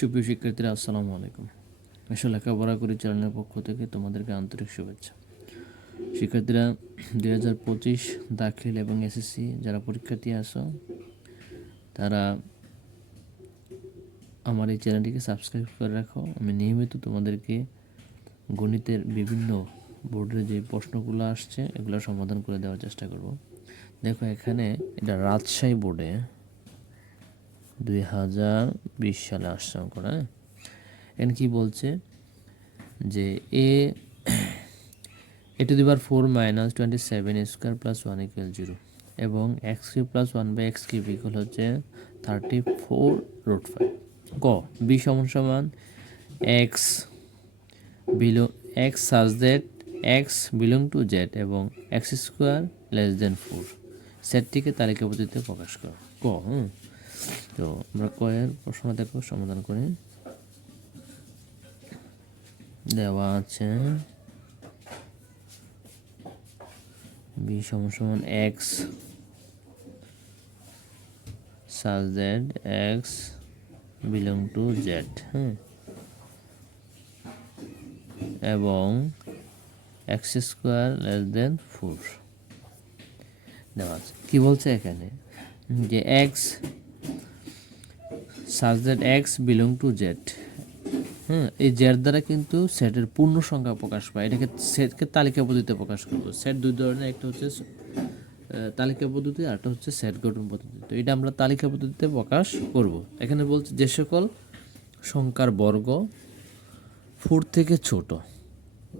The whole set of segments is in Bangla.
সুপ্রিয় শিক্ষার্থীরা, আসসালামু আলাইকুম। আসলে লেখাপড়া করি চ্যানেলের পক্ষ থেকে তোমাদেরকে আন্তরিক শুভেচ্ছা। শিক্ষার্থীরা, 2025 দাখিল এবং এসএসসি যারা পরীক্ষার্থী আসো, তারা আমার এই চ্যানেলটিকে সাবস্ক্রাইব করে রাখো। আমি নিয়মিত তোমাদেরকে গণিতের বিভিন্ন বোর্ডের যে প্রশ্নগুলো আসছে এগুলো সমাধান করে দেওয়ার চেষ্টা করব। দেখো, এখানে এটা রাজশাহী বোর্ডে 2020 সালে আসছে অঙ্কটা। এখানে কি বলছে যে a to the power 4 minus 27 square plus 1 equal 0 এবং x cube plus 1 by x cube equal হচ্ছে 34 root 5। ক b সমান সমান x belong x such that x belong to z এবং x square less than 4 সেটটিকে তালিকা পদ্ধতিতে প্রকাশ করো। ক তো আমরা ক এর প্রশ্ন দেখো, সমাধান করে দেওয়া আছে b সমান সমান x such that x belong to z এবং x স্কোয়ার লেস দেন 4 দেওয়া আছে। কি বলছে এখানে যে x such that x belong to z, এই জেড দ্বারা কিন্তু সেটের পূর্ণ সংখ্যা প্রকাশ পায়। এটাকে সেটকে তালিকা পদ্ধতিতে প্রকাশ করবো। সেট দুই ধরনের, একটা হচ্ছে তালিকা পদ্ধতি, আর একটা হচ্ছে সেট গঠন পদ্ধতি। তো এটা আমরা তালিকা পদ্ধতিতে প্রকাশ করব। এখানে বলছে যে সকল সংখ্যার বর্গ 4 থেকে ছোট,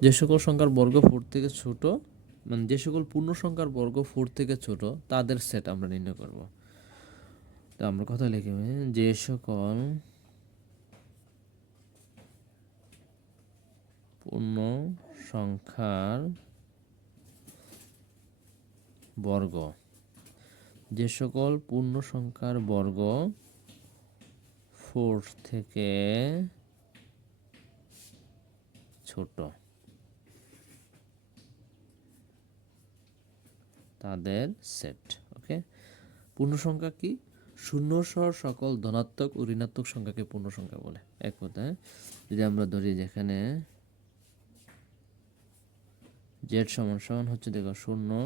যে সকল সংখ্যার বর্গ 4 থেকে ছোট, মানে যে সকল পূর্ণ সংখ্যার বর্গ 4 থেকে ছোট তাদের সেট আমরা নির্ণয় করব। তো আমরা কথা লিখে যে সকল পূর্ণ সংখ্যার বর্গ, যে সকল পূর্ণ সংখ্যার বর্গ 4 থেকে ছোট তাদের সেট। ওকে, পূর্ণ সংখ্যা কি? শূন্য সহ সকল ধনাত্মক ও ঋণাত্মক সংখ্যাকে পূর্ণ সংখ্যা বলে। এক কথায় যদি আমরা ধরি, যেখানে জেড সমান সমান হচ্ছে, দেখো, 0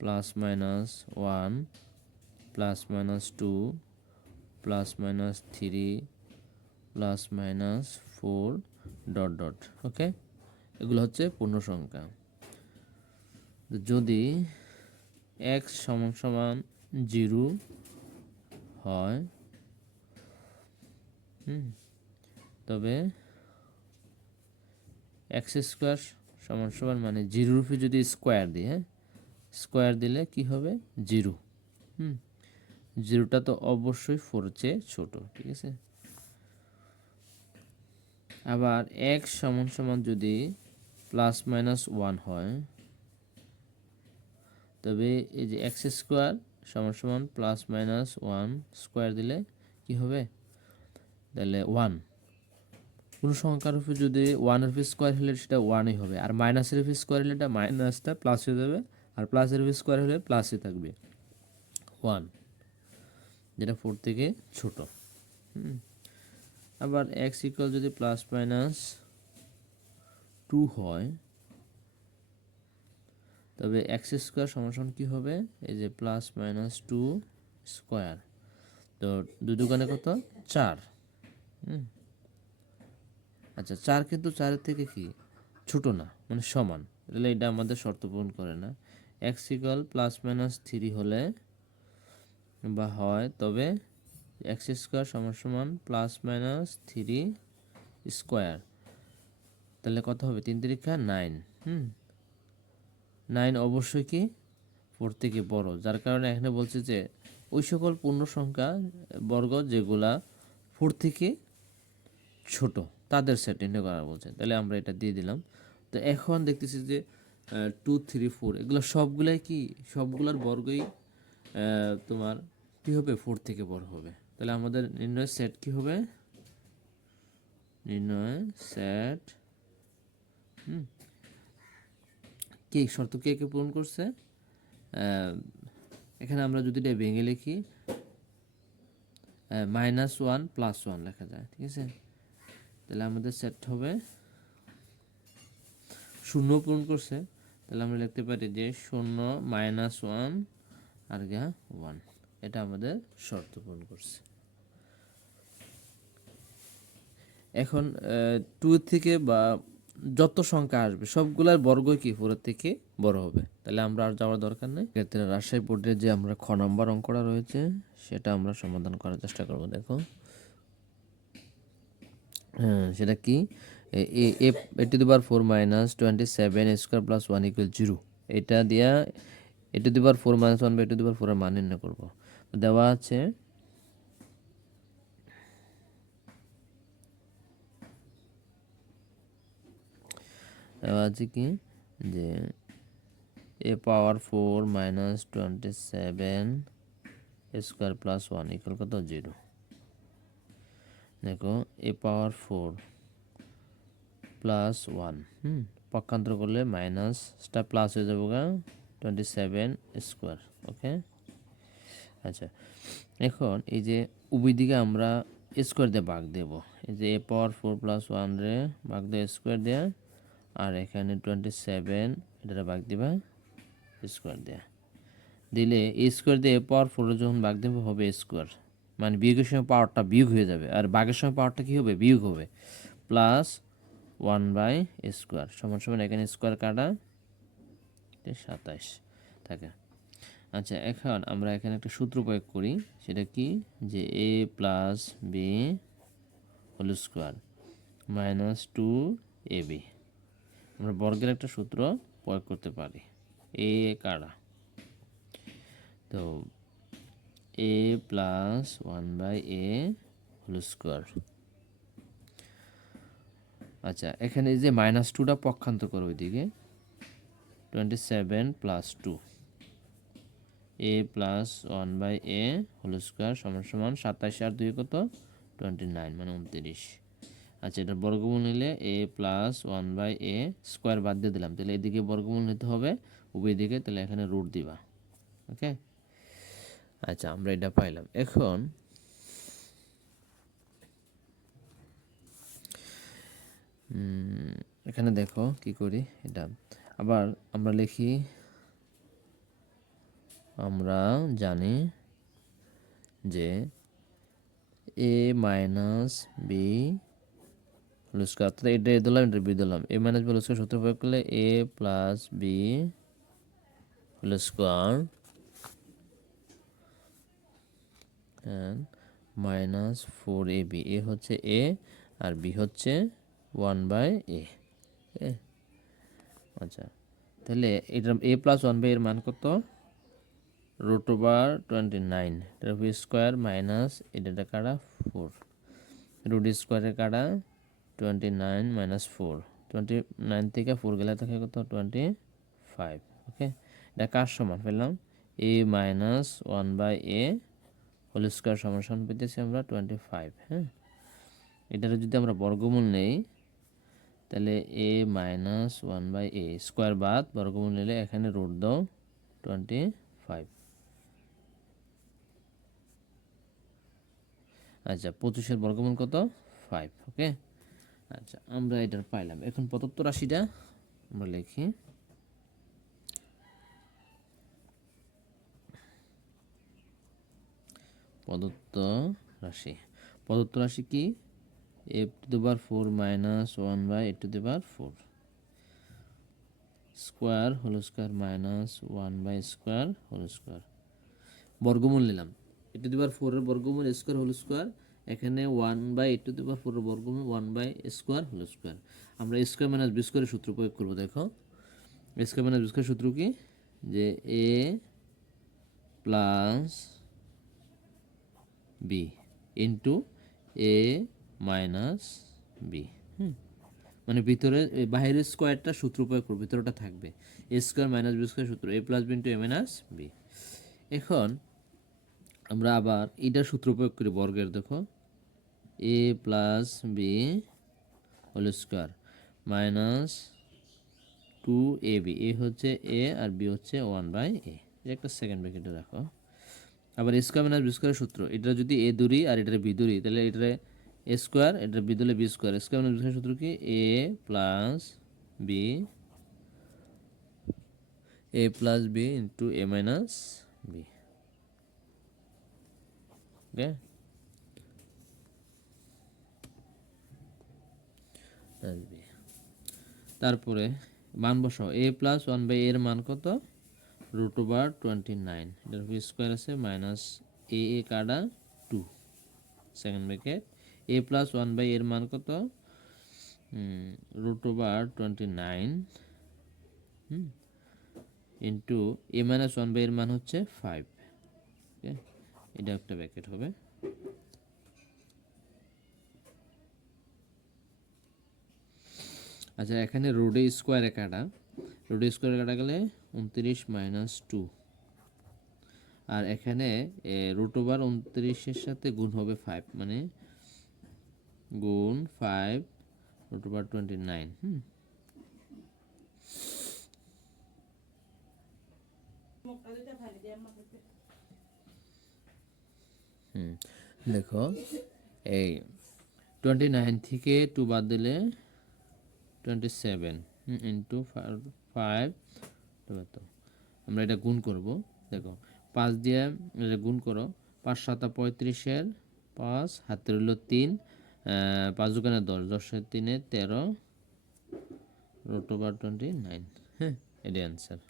plus minus 1 plus minus 2 plus minus 3 plus minus 4 dot dot. Okay, এগুলো হচ্ছে পূর্ণ সংখ্যা। যদি x সমান সমান 0 হয়, তবে এক্স স্কোয়ার সমান সমান, মানে 0 রূপে যদি স্কোয়ার দিই, স্কোয়ার দিলে কি হবে? 0। জিরোটা তো অবশ্যই 4 চেয়ে ছোট, ঠিক আছে। আবার এক্স সমান সমান যদি প্লাস মাইনাস 1 হয়, তবে এই যে এক্স স্কোয়ার সমান সমান প্লাস মাইনাস 1 স্কোয়ার দিলে কি হবে? তাহলে 1। কোনো সংখ্যার উপর যদি 1 এর স্কোয়ার হলে সেটা 1ই হবে, আর মাইনাসের স্কোয়ার হলে এটা মাইনাসটা প্লাস হয়ে যাবে, আর প্লাসের স্কোয়ার হলে প্লাসই থাকবে 1, যেটা 4 থেকে ছোট। আবার x ইকুয়াল যদি প্লাস মাইনাস 2 হয়, তবে এক্স স্কোয়ার সমান সমান কী হবে? এই যে প্লাস মাইনাস 2 স্কোয়ার। তো দুই দোকানে কত? 4। আচ্ছা, 4 কিন্তু 4-এর থেকে কি ছোট না, মানে সমান, তাহলে এটা আমাদের শর্ত পূরণ করে না। এক্স ইকুয়াল প্লাস মাইনাস 3 হলে বা হয়, তবে এক্স স্কোয়ার সমান সমান প্লাস মাইনাস 3 স্কোয়ার, তাহলে কত হবে? 3 তিরিকা 9। 9 অবশ্যই কি 4 থেকে বড়, যার কারণে এখানে বলছে যে ওই সকল পূর্ণ সংখ্যা বর্গ যেগুলা 4 থেকে ছোট তাদের সেট নির্ণয় করা বলছে। তাহলে আমরা এটা দিয়ে দিলাম। তো এখন দেখতেছি যে 2, 3, 4 এগুলো সবগুলাই কি, সবগুলোর বর্গই তোমার কি হবে? 4 থেকে বড় হবে। তাহলে আমাদের নির্ণয় সেট কি হবে? নির্ণয় সেট কি শর্ত কে কে পূরণ করছে? এখানে আমরা যদি এটা ভেঙে লিখি, -1 +1 লেখা যায়, ঠিক আছে। তাহলে আমাদের সেট হবে 0 পূরণ করছে, তাহলে আমরা লিখতে পারি যে 0 -1 আর 1, এটা আমাদের শর্ত পূরণ করছে। এখন 2 থেকে বা যত সংখ্যা আসবে সবগুলার বর্গই কি 4 থেকে বড় হবে, তাহলে আমরা আর যাওয়ার দরকার নেই। ক্ষেত্রে রাজশাহী বোর্ডের যে আমরা খ নাম্বার অঙ্কটা রয়েছে সেটা আমরা সমাধান করার চেষ্টা করব। দেখো, হ্যাঁ, সেটা কি, a⁴ -27² + 1 = 0, এটা দিয়া a⁴ - 1 বা a⁴ এর মান নির্ণয় করব। দেওয়া আছে কি যে a⁴ - 27² + 1 = কত, 0। দেখো a⁴ + 1, পক্ষান্তর করলে মাইনাসটা প্লাস হয়ে যাবো 27², ওকে। আচ্ছা, এখন এই যে উভয় দিকে আমরা স্কোয়ার দিয়ে ভাগ দেব, এই যে a⁴ + 1 রে ভাগ দিয়ে স্কোয়ার দেয়া, আর এখানে 27 এটা ভাগ দিবা স্কোয়ার দেয়া, দিলে এ স্কোয়ার দিয়ে a⁴ যখন ভাগ দেবো হবে স্কোয়ার, মানে বিয়োগের সময় পাওয়ারটা বিয়োগ হয়ে যাবে, আর ভাগের সময় পাওয়ারটা কী হবে, বিয়োগ হবে, +1/² সমান এখানে স্কোয়ার কাটা 27 থাকে। আচ্ছা, এখন আমরা এখানে একটা সূত্র প্রয়োগ করি, সেটা কি, যে a + b² - 2ab, আমরা বর্গের একটা সূত্র প্রয়োগ করতে পারি, এ কাটা, তো a + 1/a²। আচ্ছা, এখানে যে -2টা পক্ষান্তর করো ওইদিকে, 27 + 2, a + 1/a² সমান 27 আর 2 কত, 29, মানে 29। আচ্ছা, এটা বর্গমূল নিলে a + 1/a² বাদ দিয়ে দিলাম, তাহলে এদিকে বর্গমূল নিতে হবে উভয় দিকে, তাহলে এখানে রুট দিবা, ওকে। আচ্ছা, আমরা এটা পাইলাম। এখন এখানে দেখো কি করি, এটা আবার আমরা লিখি, আমরা জানি যে a - b² অর্থাৎ এটা দিলাম, এটা বি দিলাম, a - b² সূত্র প্রয়োগ করলে a + b² -4ab, a হচ্ছে a আর b হচ্ছে 1/a। আচ্ছা, তাহলে এটা a + 1/a এর মান কত, √29, এটা স্কোয়ার মাইনাস এটা কাটা 4, √² কাটা 29 - 4, 29 থেকে 4 গেলে থাকে কত, 25, ওকে। এটা কার সমান পেলাম, a - 1/a² সমান পেতেছি আমরা 25, হ্যাঁ। এটার যদি আমরা বর্গমূল নেই, তাহলে a - 1/a² বাদ বর্গমূল নিলে এখানে রুট দাও 25। আচ্ছা, 25-এর বর্গমূল কত, 5, ওকে। আচ্ছা, আমরা এটার পাইলাম। এখন প্রদত্ত রাশিটা আমরা লিখি, প্রদত্ত রাশি কি, a⁴ - 1/a² square whole square minus 1/² বর্গমূল নিলাম, a⁴ এর বর্গমূল স্কোয়ার হোল স্কোয়ার, এখানে 1/a⁴ এর বর্গমূল 1/² আমরা স্কোয়ার মাইনাস বি স্কোয়ারের সূত্র প্রয়োগ করবো। দেখো, স্কোয়ার মাইনাস বি স্কোয়ার সূত্র কি, যে a + b into a - b, মানে ভিতরে বাইরের স্কোয়ারটা সূত্র প্রয়োগ করবো, ভিতরেটা থাকবে a² - b² সূত্র, a + b * a - b। এখন আমরা আবার এইটার সূত্র প্রয়োগ করি বর্গের, দেখো a + b² - 2ab, a হচ্ছে a আর b হচ্ছে 1/a, এটা একটা সেকেন্ড ব্র্যাকেটে রাখো, আবার এ স্কোয়ার মাইনাস বি স্কোয়ারের সূত্র, এটা যদি এ দূরি আর এটার বি দূরি, তাহলে এটারে এ স্কোয়ার, এটার বি দিলে B square. Square minus B স্কোয়ারের সূত্র কি? A plus B, A plus B into A minus B. Okay, তারপরে মান বসাও। এ প্লাস ওয়ান বাই এর মান কত? রুট ওভার 29, এটার বি স্কোয়ার আছে মাইনাস এ এ কাটা 2 second bracket. A plus one by এর মান কত? Root over 29 into A minus one by এর মান হচ্ছে 5। ওকে, এটা একটা ব্র্যাকেট হবে। আচ্ছা, এখানে রোডে স্কোয়ারে কাটা, রোডে স্কোয়ারে কাটা গেলে 29 মাইনাস 2, আর এখানে রুট ওভার 29-এর সাথে গুণ হবে 5, মানে গুণ 5 রুট ওভার 29। দেখো, এই 29 থেকে 2 বাদ দিলে 27 ইন্টু 5, তো আমরা এটা গুণ করব। দেখো 5 দিয়ে এটা গুণ করো, 5 7 35-এর 5 হাতে রইল 3, 5 দোকানে 10, 10 3 13 রুট ওভার 29। হ্যাঁ, এটাই অ্যান্সার।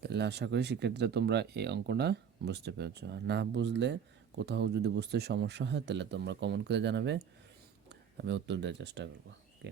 তাহলে আশা করি শিক্ষার্থীরা তোমরা এই অঙ্কটা বুঝতে পেরেছো। আর না বুঝলে, কোথাও যদি বুঝতে সমস্যা হয়, তাহলে তোমরা কমেন্ট করে জানাবে, আমি উত্তর দেওয়ার চেষ্টা করবো। ওকে।